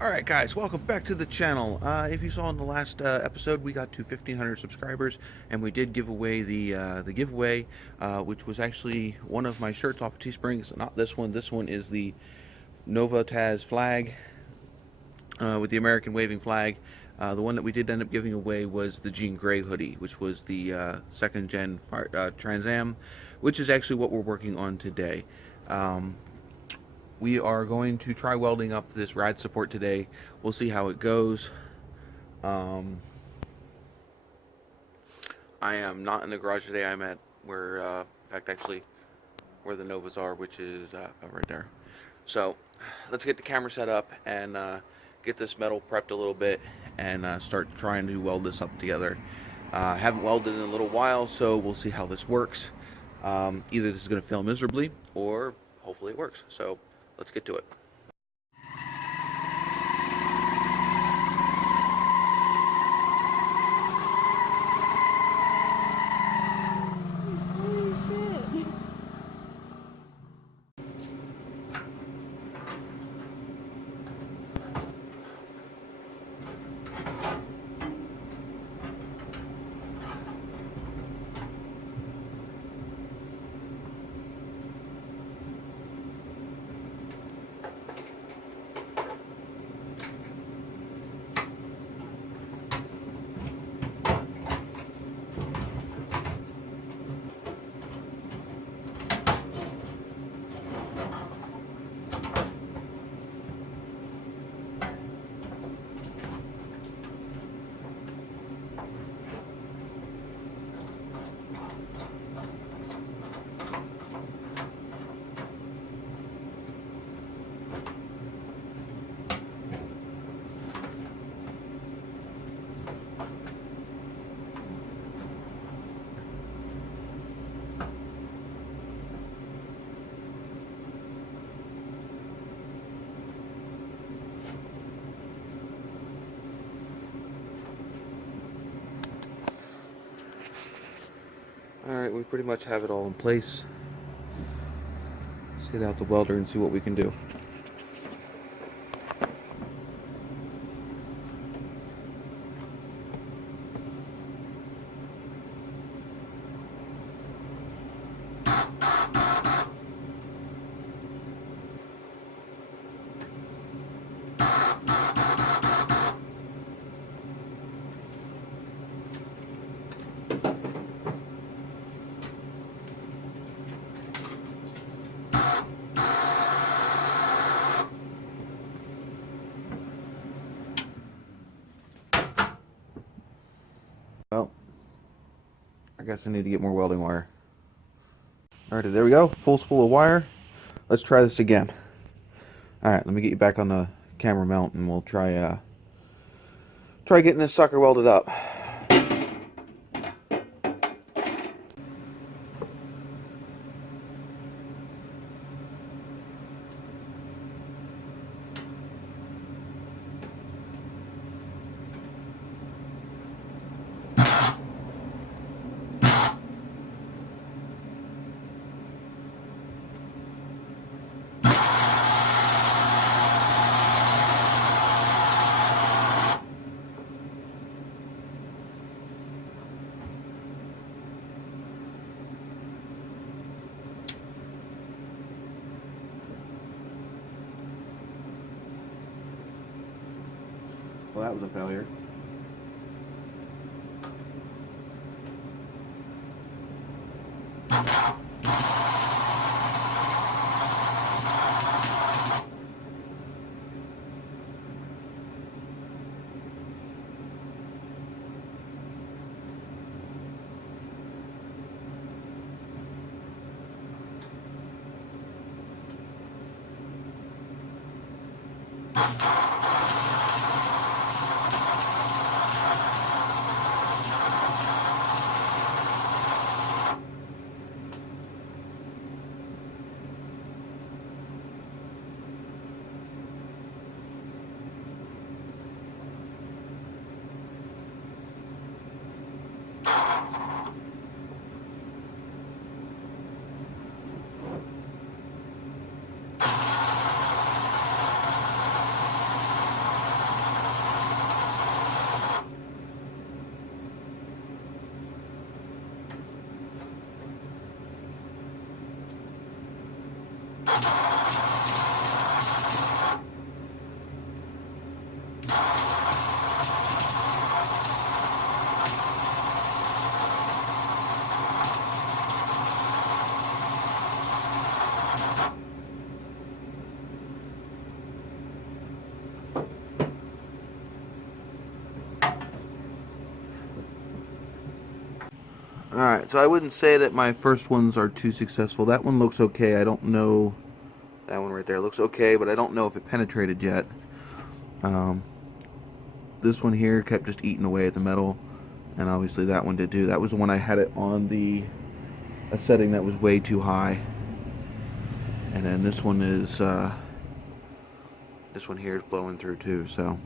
Alright guys, welcome back to the channel. If you saw in the last episode, we got to 1,500 subscribers, and we did give away the giveaway, which was actually one of my shirts off of Teesprings. Not this one. This one is the Novatazz flag with the American waving flag. The one that we did end up giving away was the Jean Grey hoodie, which was the second gen Trans Am, which is actually what we're working on today. We are going to try welding up this ride support today. We'll see how it goes. I am not in the garage today. I'm at where, in fact, actually, where the Novas are, which is right there. So, let's get the camera set up and get this metal prepped a little bit and start trying to weld this up together. Haven't welded in a little while, so we'll see how this works. Either this is going to fail miserably, or hopefully it works. So, let's get to it. Alright, we pretty much have it all in place. Let's get out the welder and see what we can do. Well, I guess I need to get more welding wire. Alright, there we go. Full spool of wire. Let's try this again. Alright, let me get you back on the camera mount and we'll try getting this sucker welded up. Well, that was a failure. Alright, so I wouldn't say that my first ones are too successful. That one looks okay. I don't know. That one right there looks okay, but I don't know if it penetrated yet. This one here kept just eating away at the metal, and obviously that one did too. That was the one I had it on a setting that was way too high. And then this one is this one here is blowing through too, so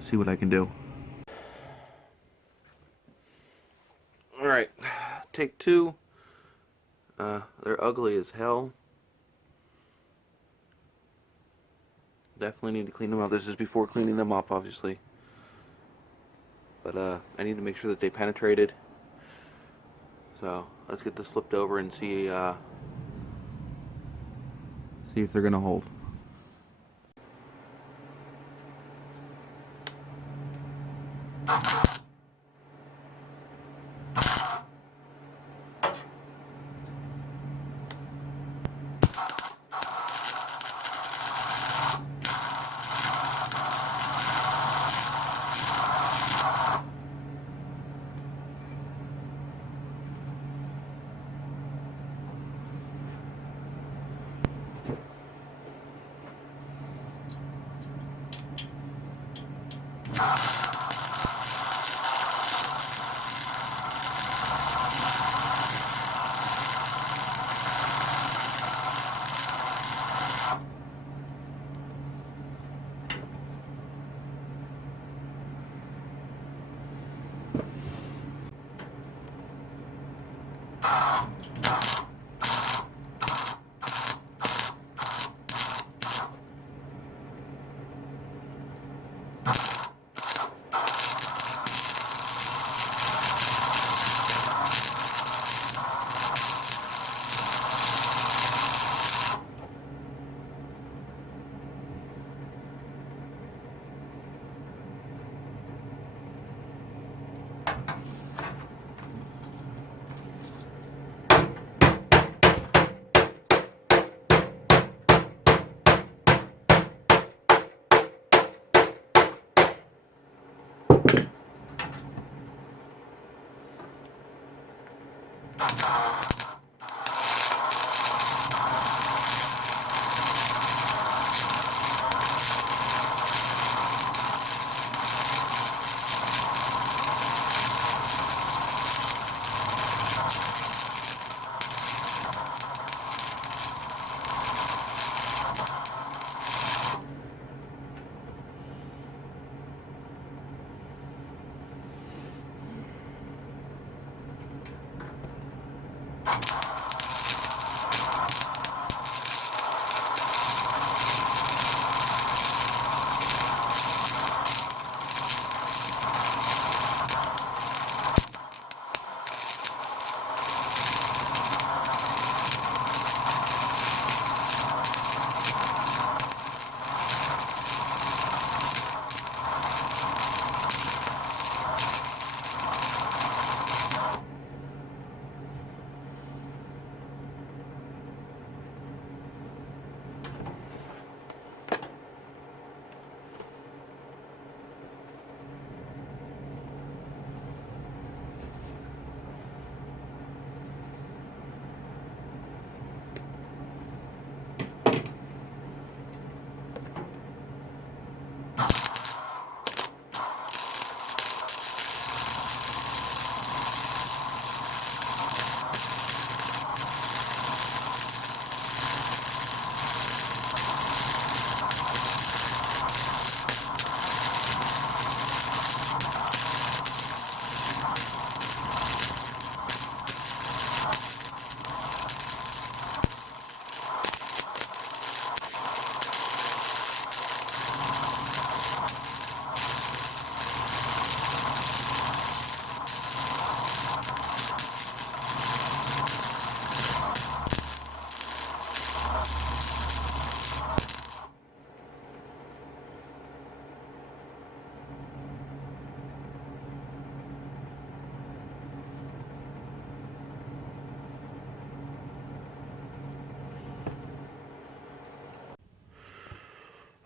see what I can do. Alright, take two. They're ugly as hell. Definitely need to clean them up. This is before cleaning them up, obviously. But I need to make sure that they penetrated. So let's get this flipped over and see if they're gonna hold.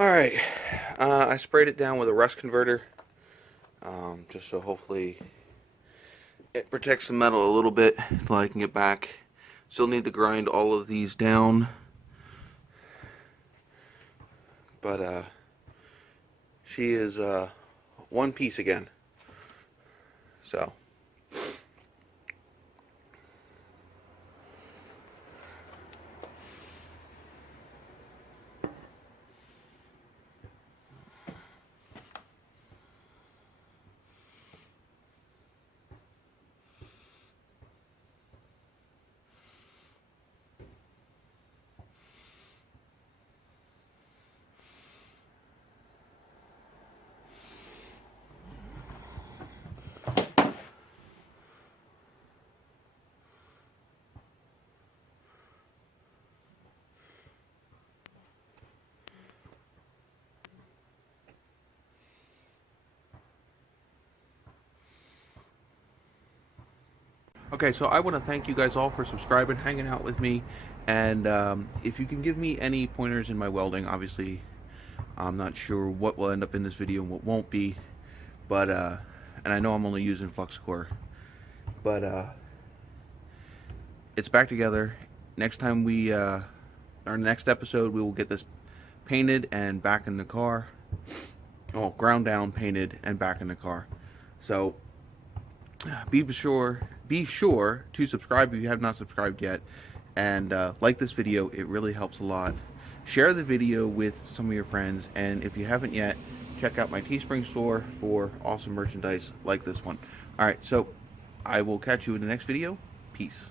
Alright, I sprayed it down with a rust converter, just so hopefully It protects the metal a little bit until I can get back. Still need to grind all of these down. But she is one piece again. So okay, so I want to thank you guys all for subscribing, hanging out with me, and if you can give me any pointers in my welding. Obviously, I'm not sure what will end up in this video and what won't be, but and I know I'm only using flux core, but it's back together. Next time our next episode, we will get this painted and back in the car. Oh, ground down, painted, and back in the car. So be sure to subscribe if you have not subscribed yet, and like this video. It really helps a lot. Share the video with some of your friends, and if you haven't yet, check out my Teespring store for awesome merchandise like this one. Alright, so I will catch you in the next video. Peace.